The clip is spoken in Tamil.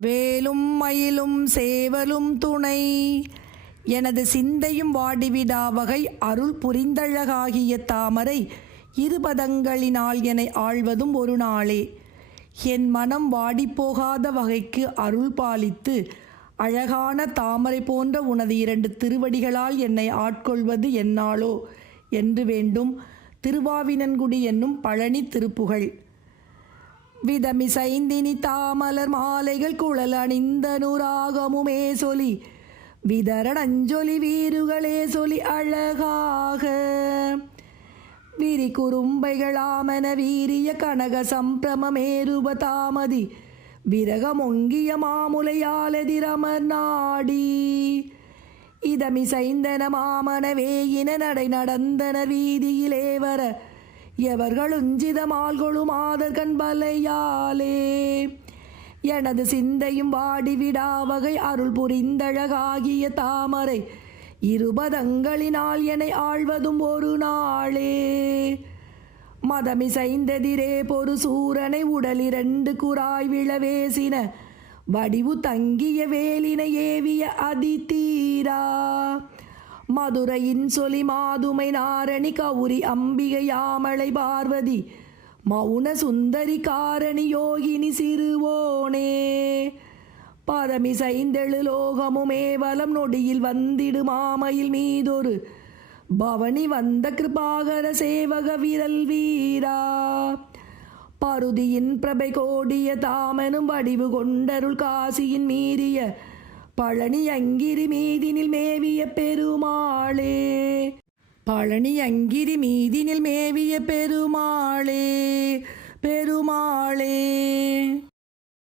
வேலும் மயிலும் சேவலும் துணை. எனது சிந்தையும் வாடிவிடா வகை அருள் புரிந்தழகாகிய தாமரை இருபதங்களினால் என்னை ஆள்வதும் ஒரு நாளே. என் மனம் வாடிப்போகாத வகைக்கு அருள் பாலித்து அழகான தாமரை போன்ற உனது இரண்டு திருவடிகளால் என்னை ஆட்கொள்வது என்னாலோ? என்று வேண்டும் திருவாவினன்குடி என்னும் பழனி திருப்புகழ். விதமிசைந்தினி தாமலர் மாலைகள் குழல் அணிந்த நூறாகமுமே சொலி. விதரணஞ்சொலி வீருகளே சொலி அழகாக. விரி குறும்பைகளாமன வீரிய கனக சம்பிரமேருப தாமதி. விரகமொங்கிய மாமுலையாலெதிரமர் நாடி. இதமிசைந்தன மாமன வேயின நடை நடந்தன வீதியிலே வர. எவர்களுஞ்சிதம் ஆள்களும் ஆதர்கண் கண்பலையாலே? எனது சிந்தையும் வாடிவிடா வகை அருள் புரிந்தழகாகிய தாமரை இருபதங்களினால் என்னை ஆழ்வதும் ஒரு நாளே. மதமிசைந்ததிரே பொறு சூரனை உடலிரண்டு குராய் விழவேசின வடிவு தங்கிய வேலினை ஏவிய அதிதீரா. மதுரையின் சொலி மாதுமை நாரணி கௌரி அம்பிகை யாமளை பார்வதி. மௌன சுந்தரி காரணி யோகினி சிறுவோனே. பரமிசைந்தெழு லோகமுமே வலம் நொடியில் வந்திடு மாமையில் மீதொரு. பவனி வந்த கிருபாகர சேவக விரல் வீரா. பருதியின் பிரபை கோடிய தாமனும் வடிவு கொண்டருள் காசியின் மீறிய. பழனி அங்கிரி மீதினில் மேவிய பெருமாளே. பழனி அங்கிரி மீதினில் மேவிய பெருமாளே. பெருமாளே.